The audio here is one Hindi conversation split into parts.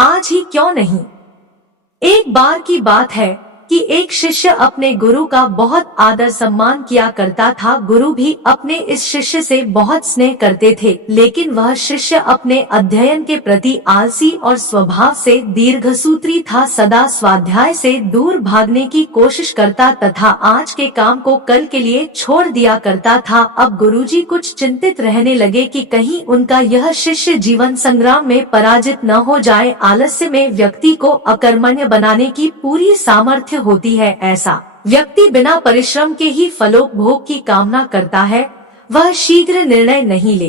आज ही क्यों नहीं। एक बार की बात है कि एक शिष्य अपने गुरु का बहुत आदर सम्मान किया करता था। गुरु भी अपने इस शिष्य से बहुत स्नेह करते थे, लेकिन वह शिष्य अपने अध्ययन के प्रति आलसी और स्वभाव से दीर्घसूत्री था। सदा स्वाध्याय से दूर भागने की कोशिश करता तथा आज के काम को कल के लिए छोड़ दिया करता था। अब गुरुजी कुछ चिंतित रहने लगे कि कहीं उनका यह शिष्य जीवन संग्राम में पराजित न हो जाए। आलस्य में व्यक्ति को अकर्मण्य बनाने की पूरी सामर्थ्य होती है। ऐसा व्यक्ति बिना परिश्रम के ही फलोपभोग की कामना करता है। वह शीघ्र निर्णय नहीं ले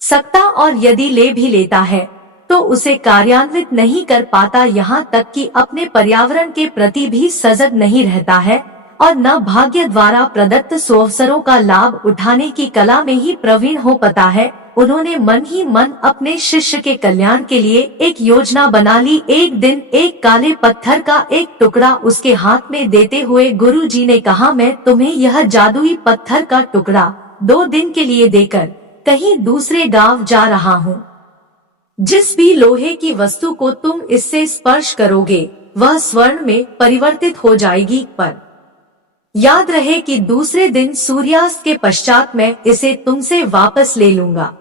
सकता और यदि ले भी लेता है तो उसे कार्यान्वित नहीं कर पाता। यहाँ तक कि अपने पर्यावरण के प्रति भी सजग नहीं रहता है और न भाग्य द्वारा प्रदत्त सुअवसरों का लाभ उठाने की कला में ही प्रवीण हो पाता है। उन्होंने मन ही मन अपने शिष्य के कल्याण के लिए एक योजना बना ली। एक दिन एक काले पत्थर का एक टुकड़ा उसके हाथ में देते हुए गुरुजी ने कहा, मैं तुम्हें यह जादुई पत्थर का टुकड़ा 2 दिन के लिए देकर कहीं दूसरे गांव जा रहा हूँ। जिस भी लोहे की वस्तु को तुम इससे स्पर्श करोगे वह स्वर्ण में परिवर्तित हो जाएगी, पर याद रहे कि दूसरे दिन सूर्यास्त के पश्चात मैं इसे तुमसे वापस ले लूंगा।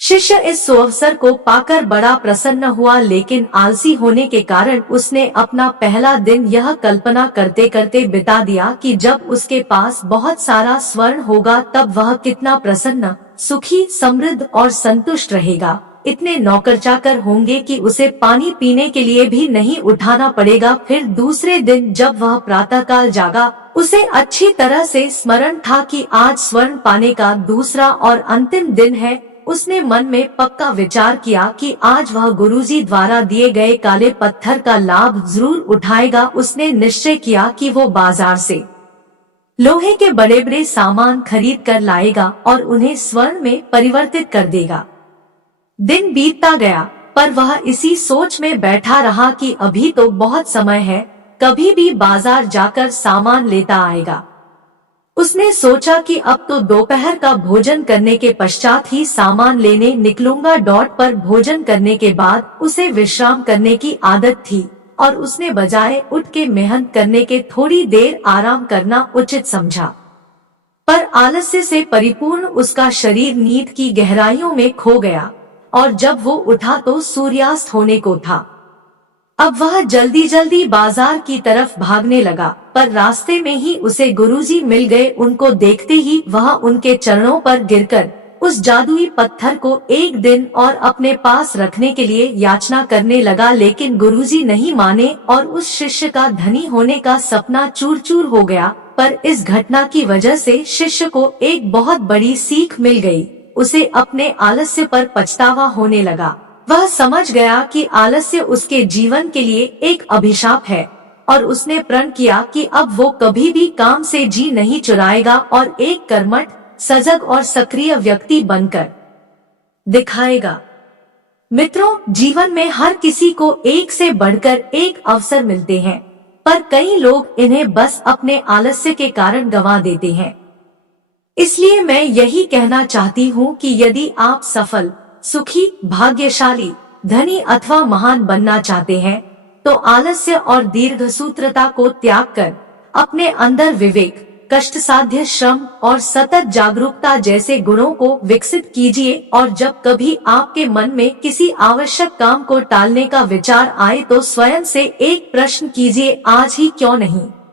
शिष्य इस सुअवसर को पाकर बड़ा प्रसन्न हुआ, लेकिन आलसी होने के कारण उसने अपना पहला दिन यह कल्पना करते करते बिता दिया कि जब उसके पास बहुत सारा स्वर्ण होगा तब वह कितना प्रसन्न, सुखी, समृद्ध और संतुष्ट रहेगा। इतने नौकर चाकर होंगे कि उसे पानी पीने के लिए भी नहीं उठाना पड़ेगा। फिर दूसरे दिन जब वह प्रातःकाल जागा, उसे अच्छी तरह से स्मरण था कि आज स्वर्ण पाने का दूसरा और अंतिम दिन है। उसने मन में पक्का विचार किया कि आज वह गुरुजी द्वारा दिए गए काले पत्थर का लाभ जरूर उठाएगा। उसने निश्चय किया कि वो बाजार से लोहे के बड़े बड़े सामान खरीद कर लाएगा और उन्हें स्वर्ण में परिवर्तित कर देगा। दिन बीतता गया पर वह इसी सोच में बैठा रहा कि अभी तो बहुत समय है, कभी भी बाजार जाकर सामान लेता आएगा। उसने सोचा कि अब तो दोपहर का भोजन करने के पश्चात ही सामान लेने निकलूंगा। डॉट पर भोजन करने के बाद उसे विश्राम करने की आदत थी और उसने बजाय उठ के मेहनत करने के थोड़ी देर आराम करना उचित समझा, पर आलस्य से परिपूर्ण उसका शरीर नींद की गहराइयों में खो गया और जब वो उठा तो सूर्यास्त होने को था। अब वह जल्दी जल्दी बाजार की तरफ भागने लगा, पर रास्ते में ही उसे गुरुजी मिल गए। उनको देखते ही वह उनके चरणों पर गिरकर उस जादुई पत्थर को एक दिन और अपने पास रखने के लिए याचना करने लगा, लेकिन गुरुजी नहीं माने और उस शिष्य का धनी होने का सपना चूर चूर हो गया। पर इस घटना की वजह से शिष्य को एक बहुत बड़ी सीख मिल गई। उसे अपने आलस्य पर पछतावा होने लगा। वह समझ गया कि आलस्य उसके जीवन के लिए एक अभिशाप है और उसने प्रण किया कि अब वो कभी भी काम से जी नहीं चुराएगा और एक कर्मठ, सजग और सक्रिय व्यक्ति बनकर दिखाएगा। मित्रों, जीवन में हर किसी को एक से बढ़कर एक अवसर मिलते हैं, पर कई लोग इन्हें बस अपने आलस्य के कारण गंवा देते हैं। इसलिए मैं यही कहना चाहती हूँ कि यदि आप सफल, सुखी, भाग्यशाली, धनी अथवा महान बनना चाहते हैं तो आलस्य और दीर्घसूत्रता को त्याग कर अपने अंदर विवेक, कष्टसाध्य श्रम और सतत जागरूकता जैसे गुणों को विकसित कीजिए। और जब कभी आपके मन में किसी आवश्यक काम को टालने का विचार आए तो स्वयं से एक प्रश्न कीजिए, आज ही क्यों नहीं।